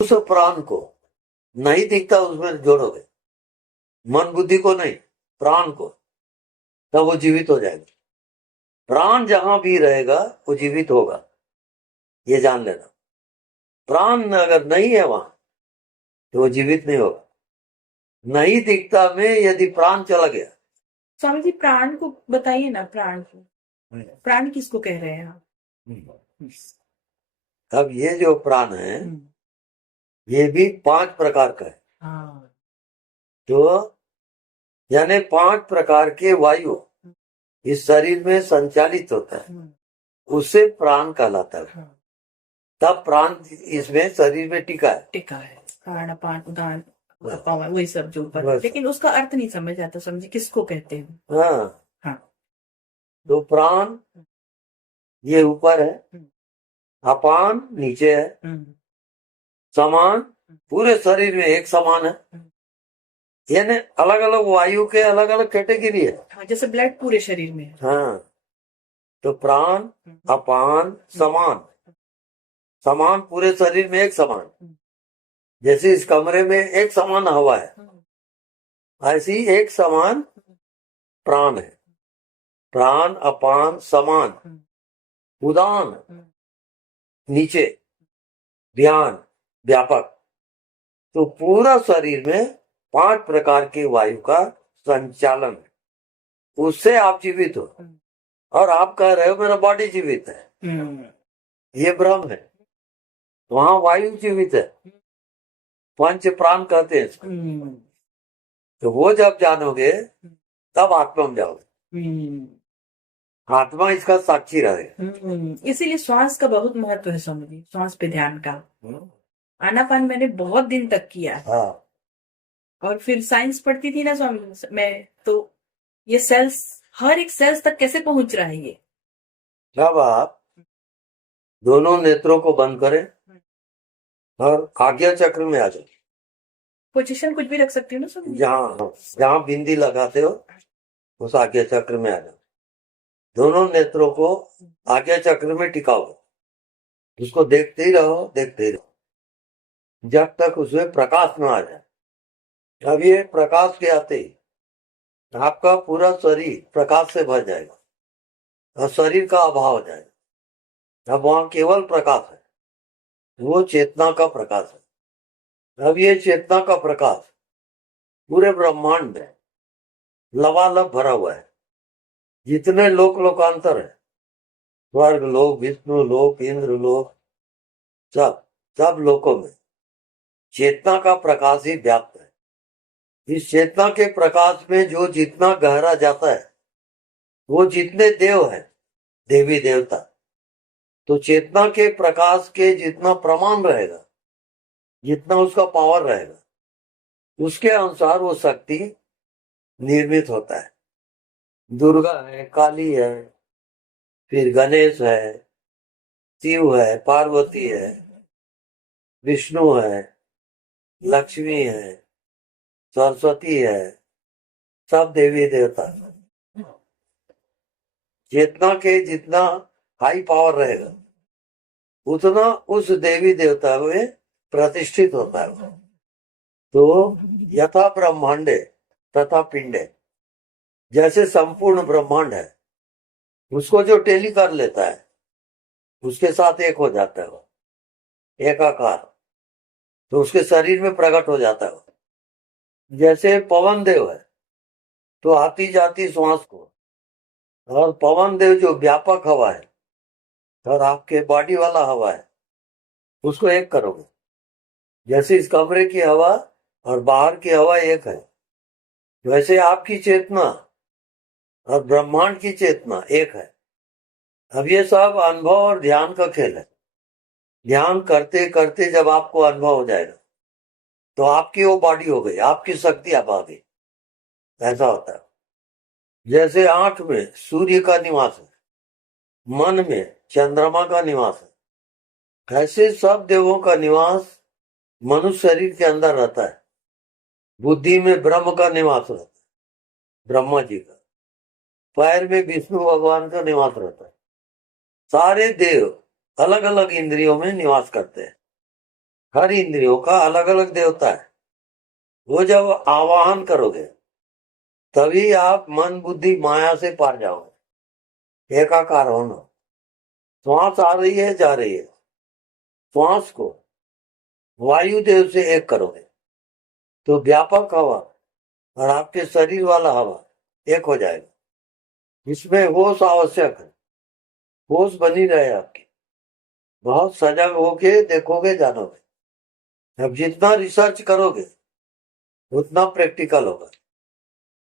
उस प्राण को नहीं दिखता उसमें जोड़ोगे, मन बुद्धि को नहीं, प्राण को, तब वो जीवित हो जाएगा। प्राण जहां भी रहेगा वो जीवित होगा, ये जान लेना। प्राण अगर नहीं है वहां तो वो जीवित नहीं होगा। नहीं दिखता में यदि प्राण चला गया। स्वामी जी प्राण को बताइए ना, प्राण को, प्राण किसको कह रहे हैं आप? अब ये जो प्राण है ये भी 5 प्रकार का है। हाँ। तो यानी 5 प्रकार के वायु इस शरीर में संचालित होता है, उसे प्राण कहलाता है। हाँ। तब प्राण इसमें शरीर में टिका है। टिका है, प्राण अपान उदान अपान वही सब जो ऊपर, बस। लेकिन उसका अर्थ नहीं समझ आता समझी किसको कहते हैं। हाँ, हाँ। तो प्राण ये ऊपर है, अपान नीचे है, समान पूरे शरीर में एक समान है। यानी अलग अलग वायु के अलग अलग कैटेगरी है। हाँ, जैसे ब्लड पूरे शरीर में है। हाँ, तो प्राण अपान समान, समान पूरे शरीर में एक समान। जैसे इस कमरे में एक समान हवा है, ऐसी एक समान प्राण है। प्राण अपान समान, उदान नीचे, ध्यान व्यापक। तो पूरा शरीर में 5 प्रकार के वायु का संचालन है, उससे आप जीवित हो। और आप कह रहे हो मेरा बॉडी जीवित है, ये भ्रम है। वहां वायु जीवित है, 5 प्राण कहते हैं इसको। तो वो जब जानोगे तब आत्मा में जाओगे, आत्मा इसका साक्षी रहे। इसीलिए श्वास का बहुत महत्व है स्वामी जी, श्वास पे ध्यान का। आनापान मैंने बहुत दिन तक किया। हाँ। और फिर साइंस पढ़ती थी ना स्वामी मैं, तो ये सेल्स, हर एक सेल्स तक कैसे पहुंच रहा है ये। जब आप दोनों नेत्रों को बंद करें और आज्ञा चक्र में आ जाए, पोजीशन कुछ भी रख सकती हूँ ना स्वामी? जहां बिंदी लगाते हो उस आज्ञा चक्र में आ जाओ। दोनों नेत्रों को आज्ञा चक्र में टिकाओ, उसको देखते ही रहो, देखते ही रहो जब तक उसमें प्रकाश न आ जाए। अब ये प्रकाश के आते ही आपका पूरा शरीर प्रकाश से भर जाएगा और शरीर का अभाव हो जाएगा। अब वहां केवल प्रकाश है, वो चेतना का प्रकाश है। अब ये चेतना का प्रकाश पूरे ब्रह्मांड में लबालब भरा हुआ है। जितने लोकांतर है, स्वर्ग लोक, विष्णु लोक, इंद्र लोक, सब लोकों में चेतना का प्रकाश ही व्याप्त है। इस चेतना के प्रकाश में जो जितना गहरा जाता है, वो जितने देव है, देवी देवता, तो चेतना के प्रकाश के जितना प्रमाण रहेगा, जितना उसका पावर रहेगा, उसके अनुसार वो शक्ति निर्मित होता है। दुर्गा है, काली है, फिर गणेश है, शिव है, पार्वती है, विष्णु है, लक्ष्मी है, सरस्वती है, सब देवी देवता। चेतना के जितना हाई पावर रहेगा उतना उस देवी देवता में प्रतिष्ठित होता है। तो यथा ब्रह्मांडे तथा पिंडे, जैसे संपूर्ण ब्रह्मांड है उसको जो टेली कर लेता है उसके साथ एक हो जाता है, वो एकाकार, तो उसके शरीर में प्रकट हो जाता है। जैसे पवन देव है तो आती जाती श्वास को, और पवन देव जो व्यापक हवा है और आपके बॉडी वाला हवा है, उसको एक करोगे। जैसे इस कमरे की हवा और बाहर की हवा एक है, वैसे आपकी चेतना और ब्रह्मांड की चेतना एक है। अब ये सब अनुभव और ध्यान का खेल है। ध्यान करते करते जब आपको अनुभव हो जाएगा तो आपकी वो बॉडी हो गई, आपकी शक्ति आप आ गई, ऐसा होता है। जैसे आंख में सूर्य का निवास है, मन में चंद्रमा का निवास है, ऐसे सब देवों का निवास मनुष्य शरीर के अंदर रहता है। बुद्धि में ब्रह्म का निवास रहता है, ब्रह्मा जी का। पैर में विष्णु भगवान का निवास रहता है। सारे देव अलग अलग इंद्रियों में निवास करते हैं। हर इंद्रियों का अलग अलग देवता है। वो जब आवाहन करोगे तभी आप मन बुद्धि माया से पार जाओगे। एकाकार होना, श्वास आ रही है जा रही है, श्वास को वायुदेव से एक करोगे तो व्यापक हवा और आपके शरीर वाला हवा एक हो जाएगा। इसमें होश आवश्यक है, होश बनी रहे आपकी। बहुत सजग होके देखोगे, जानोगे। अब जितना रिसर्च करोगे उतना प्रैक्टिकल होगा।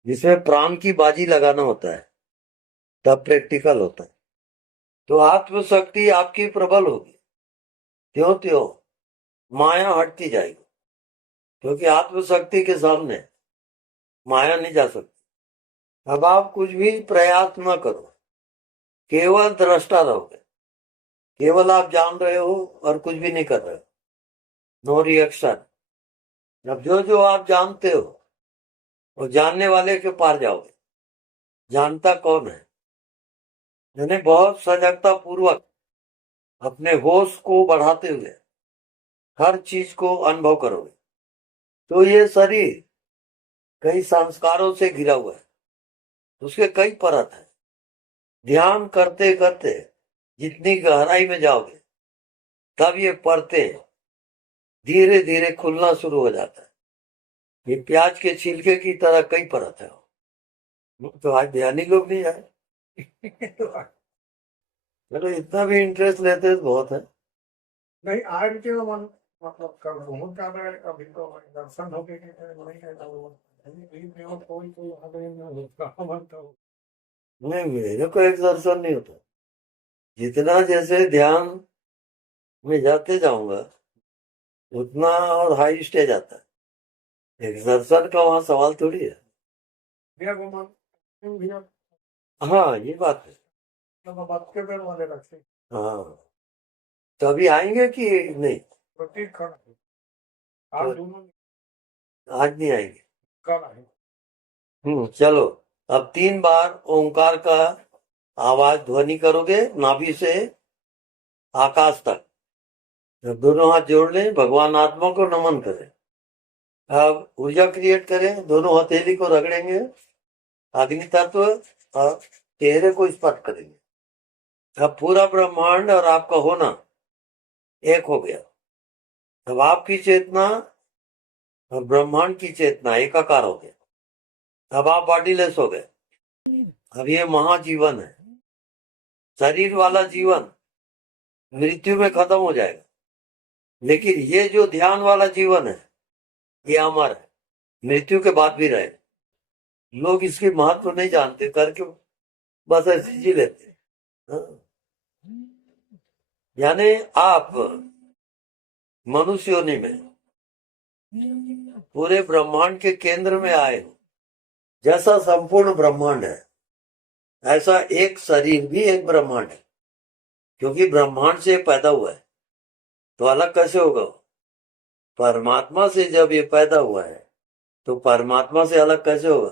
जिसमें प्राण की बाजी लगाना होता है तब प्रैक्टिकल होता है। तो आत्मशक्ति आपकी प्रबल होगी, त्यों त्यों माया हटती जाएगी, क्योंकि आत्मशक्ति के सामने माया नहीं जा सकती। अब आप कुछ भी प्रयास न करो, केवल दृष्टा रहोगे। केवल आप जान रहे हो और कुछ भी नहीं कर रहे हो, नो रिएक्शन। अब जो जो आप जानते हो वो जानने वाले के पार जाओगे। जानता कौन है? यानी बहुत सजगता पूर्वक अपने होश को बढ़ाते हुए हर चीज को अनुभव करोगे। तो ये शरीर कई संस्कारों से घिरा हुआ है, उसके कई परत है। ध्यान करते करते जितनी गहराई में जाओगे तब ये परतें धीरे धीरे खुलना शुरू हो जाता है। ये प्याज के छिलके की तरह कई परत है। तो आज ध्यानी लोग नहीं आए। चलो, इतना भी इंटरेस्ट लेते हैं तो बहुत है। नहीं आज के मन मतलब कब घूम कर रहे अभी तो दर्शन हो गए नहीं है तो कोई कोई नहीं, मेरे को एक दर्शन नहीं होता। जितना जैसे ध्यान में जाते जाऊंगा उतना और हाई स्टेज आता है। एक दर्शन का वहां सवाल थोड़ी है। हाँ, ये बात है। बात के पैर वाले रखते हाँ, तो अभी आएंगे कि नहीं? प्रतीक खड़ा आप दोनों आज नहीं आएंगे। कल आए चलो, अब 3 बार ओंकार का आवाज ध्वनि करोगे नाभि से आकाश तक। जब दोनों हाथ जोड़ लें, भगवान आत्मा को नमन करें। अब ऊर्जा क्रिएट करें, दोनों हथेली को रगड़ेंगे, अग्नि तत्व और चेहरे को स्पर्श करेंगे। अब पूरा ब्रह्मांड और आपका होना एक हो गया। अब आपकी चेतना और ब्रह्मांड की चेतना एकाकार हो गया। अब आप बॉडीलेस हो गए। अब ये महाजीवन है। शरीर वाला जीवन मृत्यु में खत्म हो जाएगा, लेकिन ये जो ध्यान वाला जीवन है ये अमर है, मृत्यु के बाद भी रहे। लोग इसकी महत्व नहीं जानते, करके बस ऐसे जी लेते। हाँ? यानी आप मनुष्य योनि में पूरे ब्रह्मांड के केंद्र में आए हो। जैसा संपूर्ण ब्रह्मांड है ऐसा एक शरीर भी एक ब्रह्मांड है, क्योंकि ब्रह्मांड से पैदा हुआ है। तो अलग कैसे होगा? परमात्मा से जब ये पैदा हुआ है तो परमात्मा से अलग कैसे होगा?